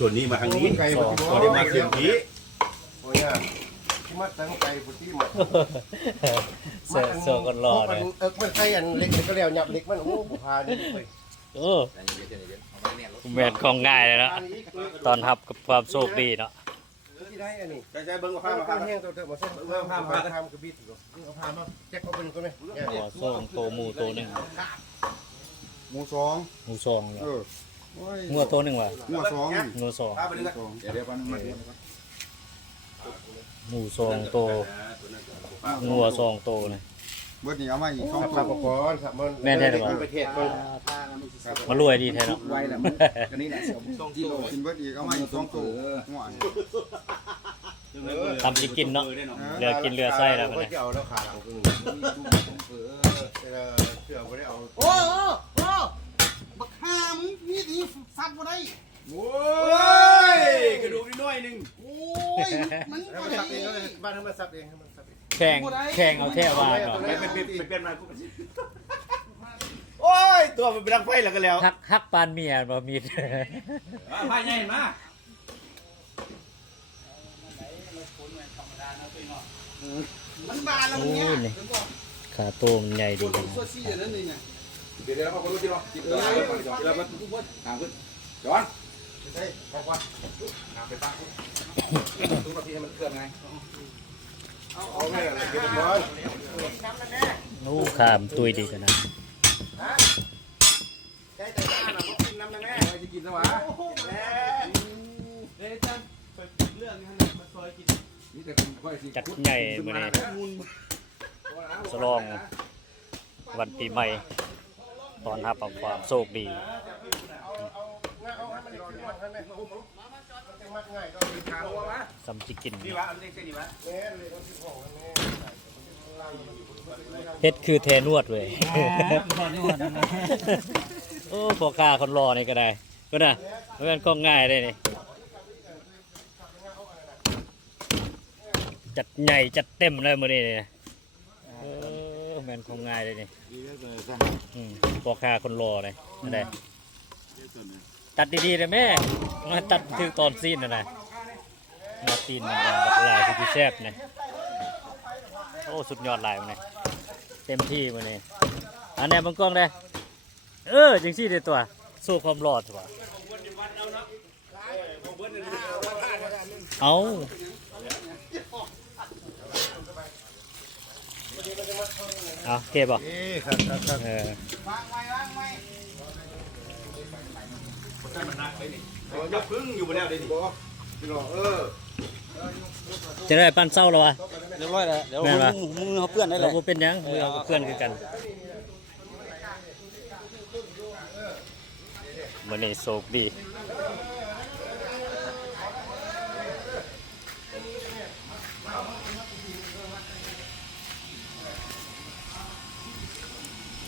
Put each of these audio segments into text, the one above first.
ส่วนนี้มาทางนี้พอได้มาเสียงนี้ โอ้ยที่มัดตั้งใจพุทธิมัด โซกันรอเลย มันใส่อันเล็กก็แล้วหยับเล็กมันโอ้บุพานี่ไป โอ้แม่นของง่ายเลยเนาะตอนทับกับความโชคดีเนาะ ที่ได้อันนี้ ใช่เบิ้งผ้ามา ข้าวแห้งตัวเถอะมาใส่ผ้ามาทำกระบี่ถูกเอาผ้ามาแจ็คเขาเป็นคนไหม หัวโซ่โตหมูตัวหนึ่ง หมูสอง หมูซอง เออโอ้ย งัวตัวหนึ่งว่ะ หมูสอง งัวซอง ผ้าไปนึง สอง เดี๋ยวมันมา หมูซองโตงัวซองโตเลย เบิดนี่เอามาอีกสอง ขับ ตัว ก่อนขับมันประเทศมัน มารวยดีแท้เนาะ ไว้แหละมันอันนี้แหละที่โล กินเบิดอีกเอามาอีกสองตัวหัว ทำสิกินเนาะเรือกินเรือไส้แล้ว มั มัน น จะเอาแล้วขาหลังตัวนึงเสือไม่ได้เอา โอ้บักฮามนี่ที่ซัดบ่ได้ โอ้ยกระดูกนิดหน่อยนึง โอ้ยมัน ให้ บ่ มัน ได้ ซับเองบ้านให้มันซับเองให้มันซับเอง แข่งเอาแท้ว่าเนาะ เป็นมาโอ้ยตัวมันเป็นรังไฟแล้วกันแล้ว ฮักปานเมียบ่มี ผ้าใหญ่มา มันบานแล้ว โอ้ เนี่ย นี่ขาโตมันใหญ่ดี ตัวซี่อย่างนั้นนี่ไง เดี๋ยวเราก็รู้จิหรอจิเราก็ถามขึ้นจอน ใช่ขอบคุณน้ำไปตั้งตู้นาทีให้มันเคลื่อนไงเอาไม่ได้เดี๋ยวมันร้อน โอ้ขามตุยดีขนาด ใช่แต่บ้านเรากินน้ำแม่จะกินนะวะ นี่แต่คนค่อยสิ จัดใหญ่มื้อนี้ฉลองวันปีใหม่ตอนรับเอาความโชคดีสำจิกิน นี่วะอันนี้แค่นี้วะ เฮ็ดคือแทนวดเว้ยโอ้พอค้าคนรอนี่ก็ได้ก็น่ะมันเป็นของง่ายเลยนี่จัดใหญ่จัดเต็มเลยมื้อนี้นี่แม่นของง่ายเลยนี่พอค้าคนรอเลยนั่นแหละตัดดีๆเลยแม่มาตัดถึงตอนซีนน่ะนะมาตีนมันบักลายที่แซ่บนี่โอ้สุดยอดหลายมันนี่เต็มที่มันนี่อันนี้บังกล้องได้จังซี่เด้ตัวสู้ความรอดว่ะเอาเก็บบ่ ครับครับ วางไว้ ยกพึ่งอยู่บนแล้วเดี๋ยวนี่ จะได้ปั้นเศร้าแล้ววะ เรียบร้อยแล้วเดี๋ยว แม่นปะ มือเขาเปื้อนได้เล เรา ย บ่เป็นหยังเราก็เพื่อนคือกันมื้อนี้โชคดี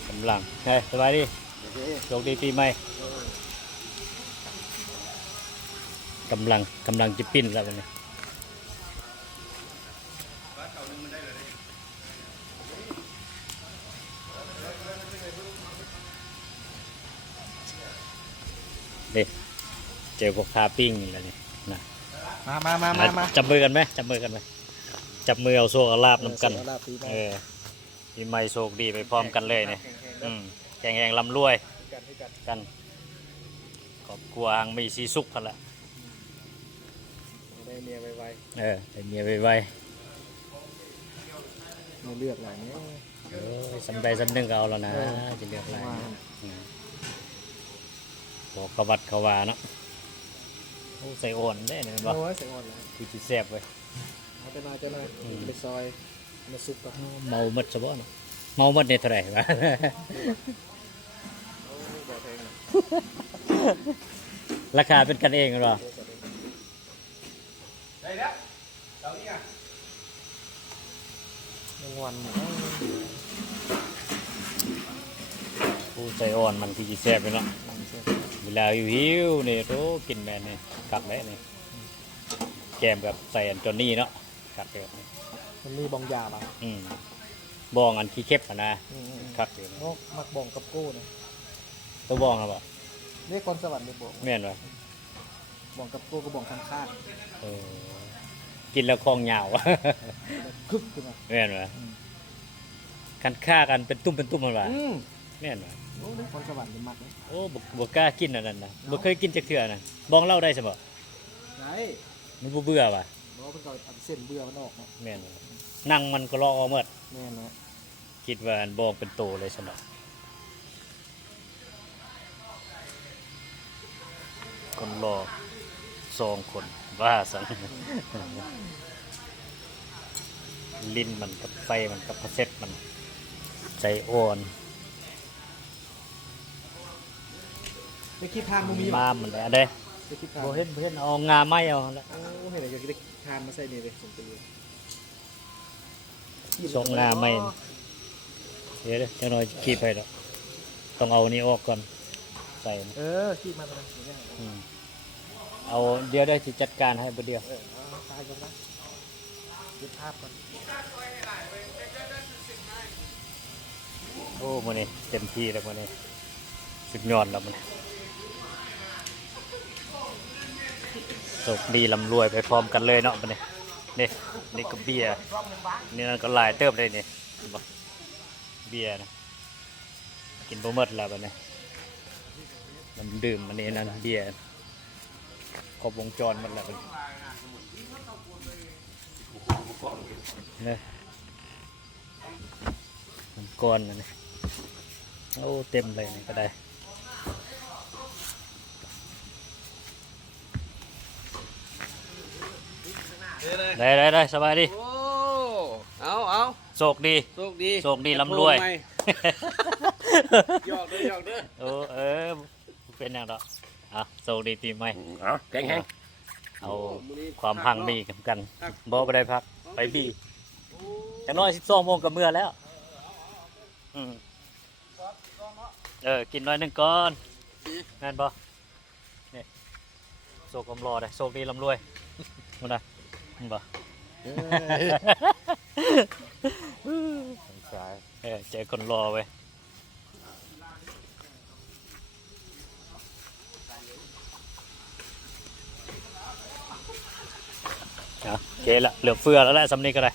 กำลังเฮ้ยสบายดีโชคดีปีใหม่กำลังจะปิ้นแล้ววันนี้เด็เจอพวกคาปิ้งแล้วนี่นะ มา จับมือกันไหมจับมือเอาโชคเอาลาบน้ำกันปีใหม่โชคดีไปพร้อมกันเลยเนี่ยแข่งลำรวยกันครอบครัวหังมีสีสุขกันละ ได้เมียไว ได้เมียไว ๆมาเลือกอะไรเนี่ย สำใดสำหนึ่งก็เอาแล้วนะจะเลือกอะไรบอกกวัดเขาว่าเนาะโอ้ใส่อ่อนได้เนี่ยบ่ โอ้ยเสียงอ่อนแล้ว คือจิแซ่บเว้ย เอาไปไปซอยมาซุปก่อน เมาหมดซะบ่เนาะเมาหมดในเท่าไหร่วะ ราคาเป็นกันเองหรอ ได้แล้วเราเนี่ย วัน ผู้ใส่อ่อนมันคือจิแซ่บเลยเนาะเวลาหิวๆนี่โตกินแบบนี้กัดเลยนี่แกมกับใส่อันจอนนี่เนาะกัดเลย มันมีบองยาป่ะ บองอันขี้เข็บอะนะคักอยู่ นกมักบองกับโก้เนี่ย ตัวบองครับบ่ เรียกคนสวรรค์เรียกบอง แม่นบ่ บอกกับกูก็บอกคันคาด เออกินแล้วคลองยาว คึกขึ้นมา แม่นวะคันฆ่ากันเป็นตุ้มมันว่ะแม่นวะ โอ้ยคนสวรรค์จะมักเลย โอ้บ่กล้ากินอันนั้นนะบ่เคยกินจักเทื่อนะบองเล่าได้ใช่บ่ ไหน มันบ่เบื่อว่ะ บอกมันก็เอาเส้นเบื่อมันออกเนาะ แม่นวะนั่งมันก็ลอกเอาหมด แม่นเนาะ คิดว่าอันบองเป็นโตเลยซั่นดอกคนรอ2คนว่าซั่น ลิ้นมันกับไฟมันกับพาเซ็ตมันใจอ่อน ไปคิดทางมึงมี มามันแหละเด้ ไปคิดทาง บ่เห็นเอางาไม้เอาแล้ว โอ้เห็นอะไรจะได้ทานมาใส่นี่เลยสมตี ส่งงาไม้เดี๋ยวจังน้อยขี้ไปแล้วต้องเอานี่ออกก่อนใส่นะ ขี้มาตรงนี้ อืมเอาเดี๋ยวได้สิจัดการให้บ่เดียว เอาตายก่อนนะเก็บภาพก่อน โอ้มื้อนี้เต็มที่แล้วมื้อนี้สุดยอดแล้วมื้อนี้โชคดีร่ำรวยไปพร้อมกันเลยเนาะมื้อนี้นี่ก็เบียร์นี่นั่นก็หลายเติบเลยนี่เห็นบ่เบียร์นะกินบ่หมดแล้วบัดนี้น้ำดื่มอันนี้นั่นเบียร์ครบวงจรหมดแล้วบัดนี้เนี่ยน้ำก้อนอันนี้โอ้เต็มเลยนี่ก็ได้ได้สบายดี โอ้เอา โชคดี โชคดี โชคดีร่ำรวย หยอกเด้อ โอ้เป็นอย่างดอกโชคดีปีใหม่ แข็งแข็ง เอาความพังมีกันบ่ไปได้พักไปบี้อย่างน้อย12 โมงกับเมื่อแล้วกินน้อยหนึงก่อนแม่นบ่นี่โชคกำรอได้โชคดีร่ำรวยนู่นน่ะมันบ่เจอคนรอไว้โอเคละเหลือเฟือแล้วแหละสำนีก็ได้